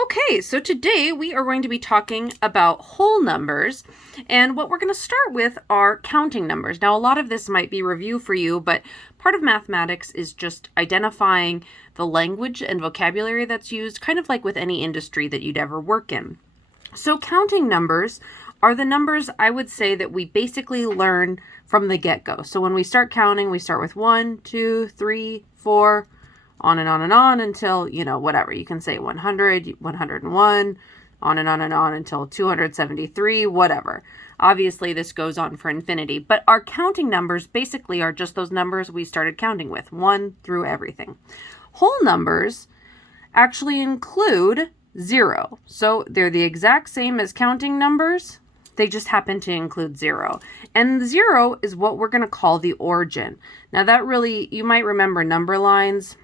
Okay, so today we are going to be talking about whole numbers, and what we're going to start with are counting numbers. Now, a lot of this might be review for you, but part of mathematics is just identifying the language and vocabulary that's used, kind of like with any industry that you'd ever work in. So counting numbers are the numbers I would say that we basically learn from the get-go. So when we start counting, we start with 1, 2, 3, 4, on and on until, whatever. You can say 100, 101, on and on until 273, whatever. Obviously, this goes on for infinity, but our counting numbers basically are just those numbers we started counting with, 1 through everything. Whole numbers actually include 0. So they're the exact same as counting numbers. They just happen to include 0. And 0 is what we're going to call the origin. Now that really, you might remember number lines.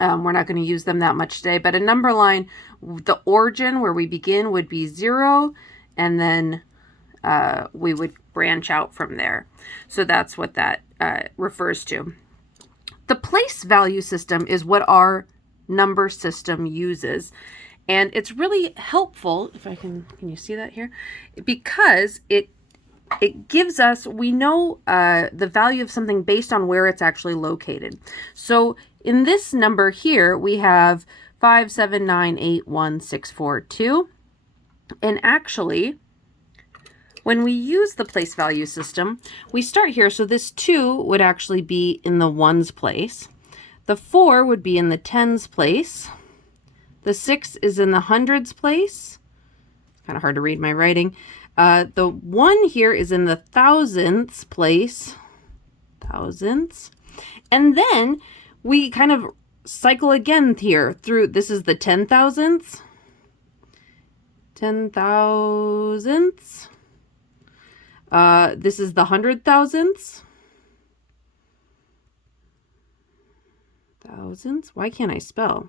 We're not going to use them that much today, but a number line, the origin where we begin would be 0, and then we would branch out from there. So that's what that refers to. The place value system is what our number system uses. And it's really helpful, if I can you see that here? Because it gives us, we know the value of something based on where it's actually located. So in this number here, we have 5, 7, 9, 8, 1, 6, 4, 2. And actually, when we use the place value system, we start here. So this 2 would actually be in the ones place. The 4 would be in the tens place. The 6 is in the hundreds place. It's kind of hard to read my writing. The 1 here is in the thousandths place. Thousandths. And then we kind of cycle again here through, this is the 10,000ths. 10,000ths. This is the 100,000ths. Thousandths. Why can't I spell?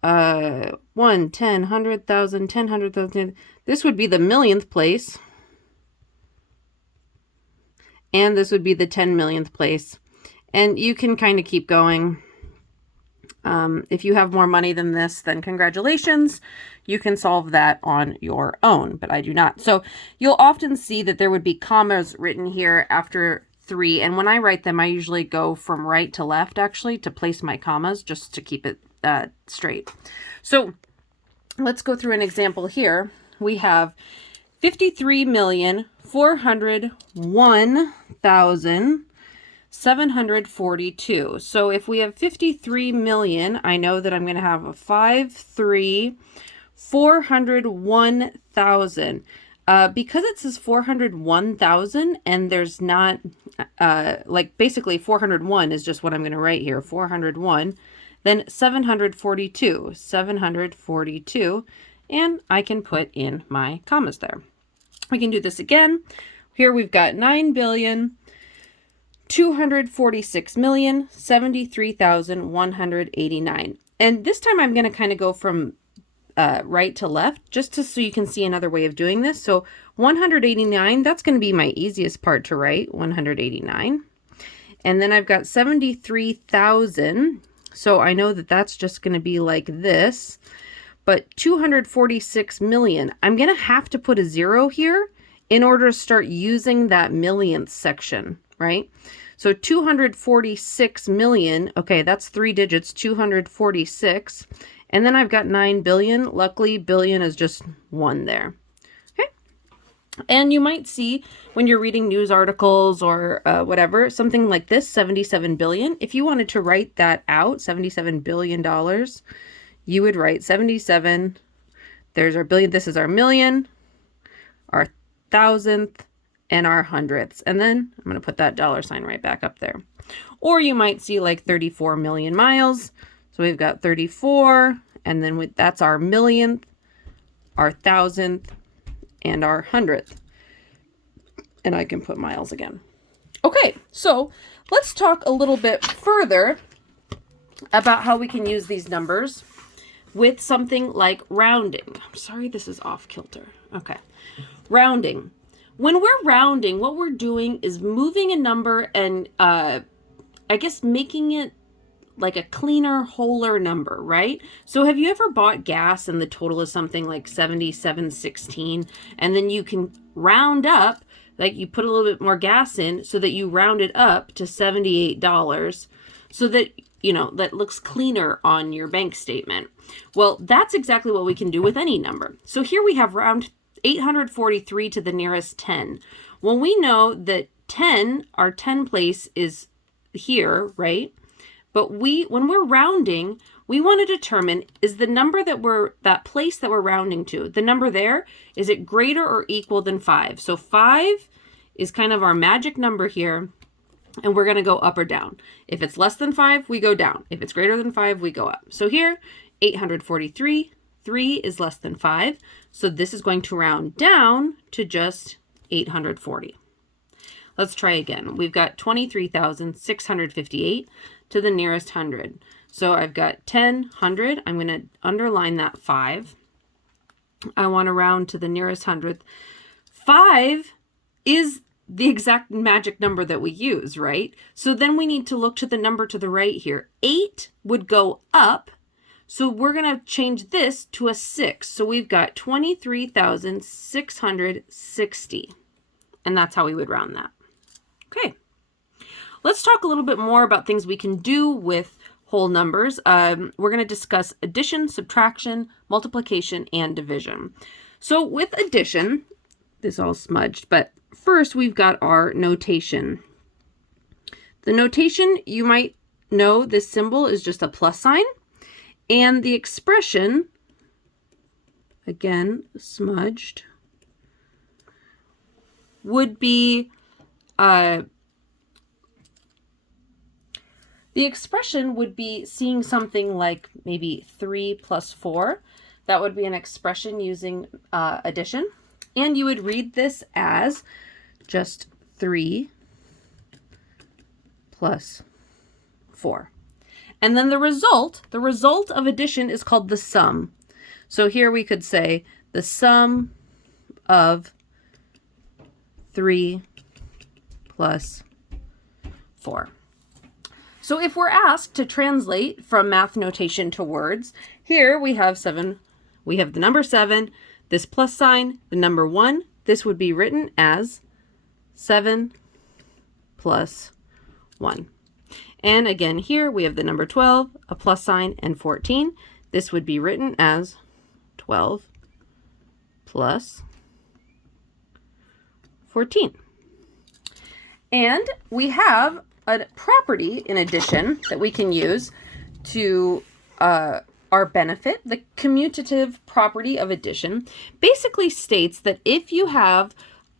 1, 10, 100,000, 10, 100,000. This would be the millionth place. And this would be the 10 millionth place. And you can kind of keep going. If you have more money than this, then congratulations. You can solve that on your own, but I do not. So you'll often see that there would be commas written here after 3. And when I write them, I usually go from right to left, actually, to place my commas, just to keep it straight. So let's go through an example here. We have 53,401,742. So if we have 53 million, I know that I'm going to have a 53,401,000. Because it says 401,000 and there's not, basically 401 is just what I'm going to write here, 401. Then 742, and I can put in my commas there. We can do this again. Here we've got 9,246,073,189. And this time I'm going to kind of go from right to left, just so you can see another way of doing this. So 189, that's going to be my easiest part to write, 189. And then I've got 73,000. So I know that that's just going to be like this, but 246 million, I'm going to have to put a 0 here in order to start using that millionth section, right? So 246 million, okay, that's 3 digits, 246. And then I've got 9 billion. Luckily, billion is just 1 there. And you might see when you're reading news articles or whatever, something like this, 77 billion. If you wanted to write that out, $77 billion, you would write 77. There's our billion. This is our million, our thousandth, and our hundredths. And then I'm going to put that $sign right back up there. Or you might see like 34 million miles. So we've got 34, and then that's our millionth, our thousandth, and our hundredth. And I can put miles again. Okay, so let's talk a little bit further about how we can use these numbers with something like rounding. I'm sorry, this is off kilter. Okay, rounding. When we're rounding, what we're doing is moving a number and I guess making it like a cleaner, wholer number, right? So have you ever bought gas and the total is something like 77.16, and then you can round up, like you put a little bit more gas in so that you round it up to $78 so that, you know, that looks cleaner on your bank statement. Well, that's exactly what we can do with any number. So here we have round 843 to the nearest 10. Well, we know that 10, our 10 place is here, right? But when we're rounding, we want to determine, is the number that place that we're rounding to, the number there, is it greater or equal than 5? So 5 is kind of our magic number here, and we're going to go up or down. If it's less than 5, we go down. If it's greater than 5, we go up. So here, 843, 3 is less than 5. So this is going to round down to just 840. Let's try again. We've got 23,658 to the nearest 100. So I've got 10, 100. I'm going to underline that 5. I want to round to the nearest 100th. 5 is the exact magic number that we use, right? So then we need to look to the number to the right here. 8 would go up. So we're going to change this to a 6. So we've got 23,660. And that's how we would round that. Okay. Let's talk a little bit more about things we can do with whole numbers. We're going to discuss addition, subtraction, multiplication, and division. So with addition, this all smudged, but first we've got our notation. The notation, you might know this symbol is just a plus sign, and the expression, again, smudged, would be the expression would be seeing something like maybe 3 plus 4. That would be an expression using addition. And you would read this as just 3 plus 4. And then the result of addition is called the sum. So here we could say the sum of 3 plus 4. So if we're asked to translate from math notation to words, here we have 7. We have the number 7, this plus sign, the number 1. This would be written as 7 plus 1. And again, here we have the number 12, a plus sign, and 14. This would be written as 12 plus 14. And we have a property in addition that we can use to our benefit. The commutative property of addition basically states that if you have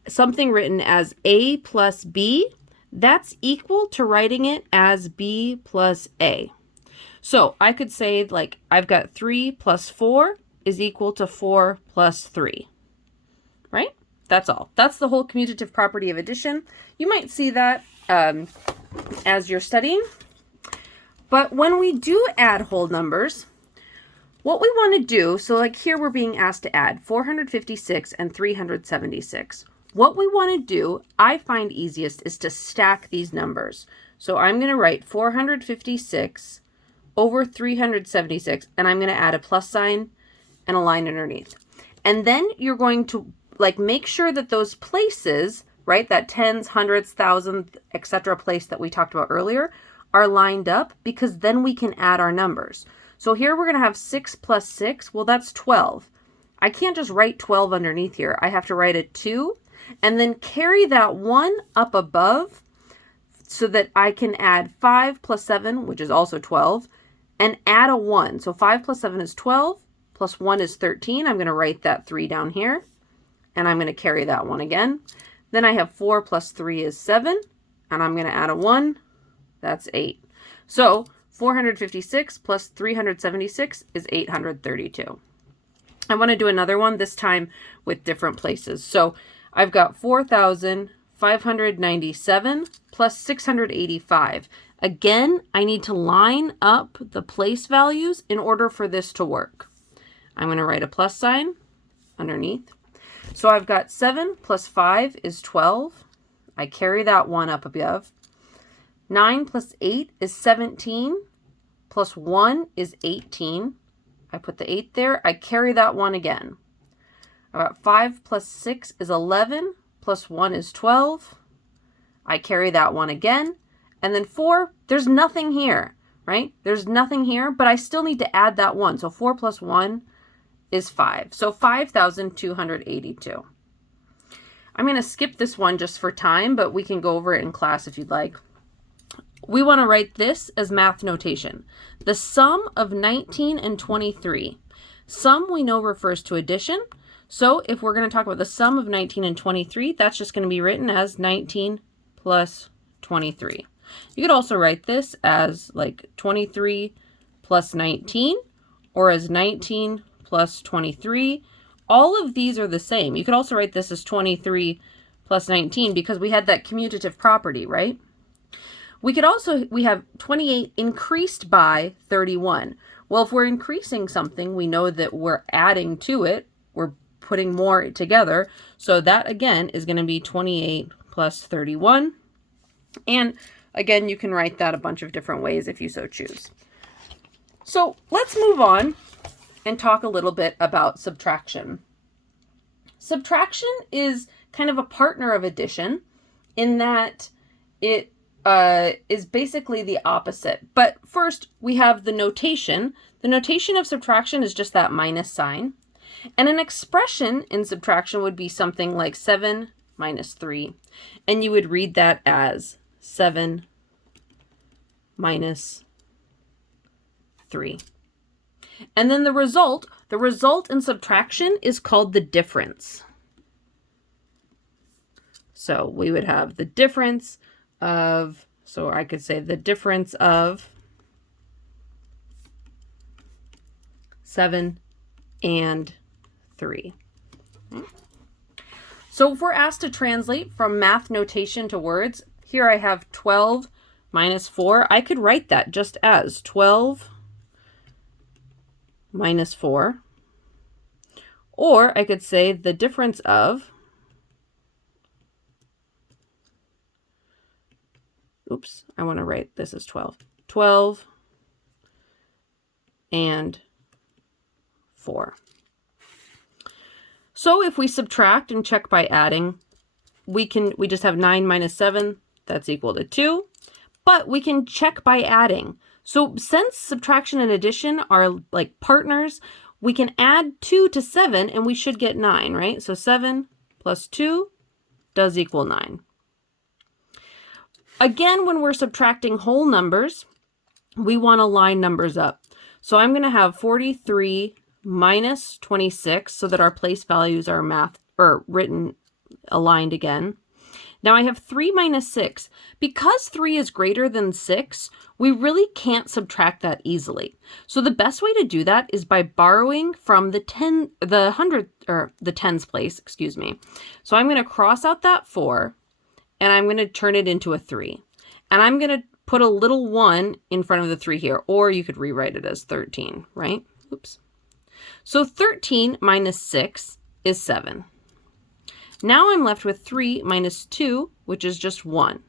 something written as A plus B, that's equal to writing it as B plus A. So I could say, like, I've got 3 plus 4 is equal to 4 plus 3, right? That's all. That's the whole commutative property of addition. You might see that as you're studying. But when we do add whole numbers, what we want to do, so like here we're being asked to add 456 and 376. What we want to do, I find easiest, is to stack these numbers. So I'm going to write 456 over 376, and I'm going to add a plus sign and a line underneath. And then you're going to make sure that those places, right, that tens, hundreds, thousandth, etc. place that we talked about earlier, are lined up, because then we can add our numbers. So here we're going to have 6 plus 6. Well, that's 12. I can't just write 12 underneath here. I have to write a 2 and then carry that 1 up above so that I can add 5 plus 7, which is also 12, and add a 1. So 5 plus 7 is 12, plus 1 is 13. I'm going to write that 3 down here, and I'm going to carry that 1 again. Then I have 4 plus 3 is 7, and I'm going to add a 1. That's 8. So 456 plus 376 is 832. I want to do another one, this time with different places. So I've got 4,597 plus 685. Again, I need to line up the place values in order for this to work. I'm going to write a plus sign underneath. So I've got 7 plus 5 is 12. I carry that 1 up above. 9 plus 8 is 17. plus 1 is 18. I put the 8 there. I carry that 1 again. I've got 5 plus 6 is 11. Plus 1 is 12. I carry that 1 again. And then 4, there's nothing here, right? There's nothing here, but I still need to add that 1. So 4 plus 1 is 5. So 5,282. I'm going to skip this one just for time, but we can go over it in class if you'd like. We want to write this as math notation. The sum of 19 and 23. Sum we know refers to addition. So if we're going to talk about the sum of 19 and 23, that's just going to be written as 19 plus 23. You could also write this as like 23 plus 19 or as 19 plus 23. All of these are the same. You could also write this as 23 plus 19 because we had that commutative property, right? We have 28 increased by 31. Well, if we're increasing something, we know that we're adding to it. We're putting more together. So that, again, is going to be 28 plus 31. And, again, you can write that a bunch of different ways if you so choose. So let's move on and talk a little bit about subtraction. Subtraction is kind of a partner of addition in that it is basically the opposite. But first, we have the notation. The notation of subtraction is just that minus sign. And an expression in subtraction would be something like 7 minus 3. And you would read that as 7 minus 3. And then the result in subtraction is called the difference. So we would have the difference of, so I could say the difference of 7 and 3. So if we're asked to translate from math notation to words, here I have 12 minus 4. I could write that just as 12 minus 4. Or I could say the difference of, oops, I want to write this as 12. 12 and 4. So if we subtract and check by adding, we just have 9 minus 7, that's equal to 2. But we can check by adding. So since subtraction and addition are like partners, we can add 2 to 7 and we should get 9, right? So 7 plus 2 does equal 9. Again, when we're subtracting whole numbers, we want to line numbers up. So I'm going to have 43 minus 26 so that our place values are written aligned again. Now I have 3 minus 6. Because 3 is greater than 6, we really can't subtract that easily. So the best way to do that is by borrowing from the tens place, excuse me. So I'm going to cross out that 4 and I'm going to turn it into a 3. And I'm going to put a little 1 in front of the 3 here, or you could rewrite it as 13, right? Oops. So 13 minus 6 is 7. Now I'm left with 3 minus 2, which is just 1.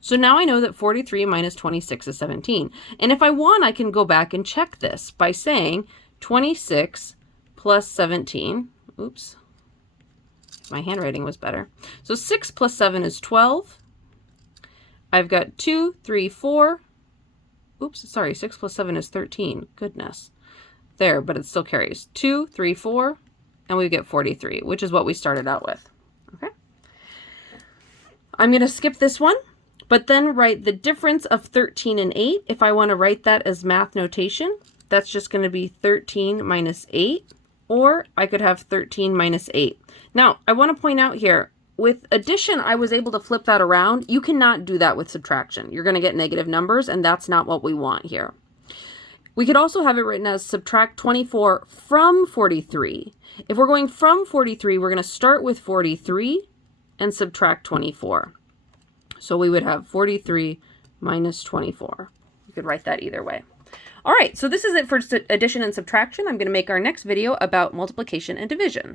So now I know that 43 minus 26 is 17. And if I want, I can go back and check this by saying 26 plus 17. Oops. My handwriting was better. So 6 plus 7 is 12. I've got 2, 3, 4. Oops, sorry, 6 plus 7 is 13. Goodness. There, but it still carries. 2, 3, 4, and we get 43, which is what we started out with. Okay. I'm going to skip this one, but then write the difference of 13 and 8. If I want to write that as math notation, that's just going to be 13 minus 8, or I could have 13 minus 8. Now, I want to point out here, with addition, I was able to flip that around. You cannot do that with subtraction. You're going to get negative numbers, and that's not what we want here. We could also have it written as subtract 24 from 43. If we're going from 43, we're going to start with 43 and subtract 24. So we would have 43 minus 24. You could write that either way. All right, so this is it for addition and subtraction. I'm going to make our next video about multiplication and division.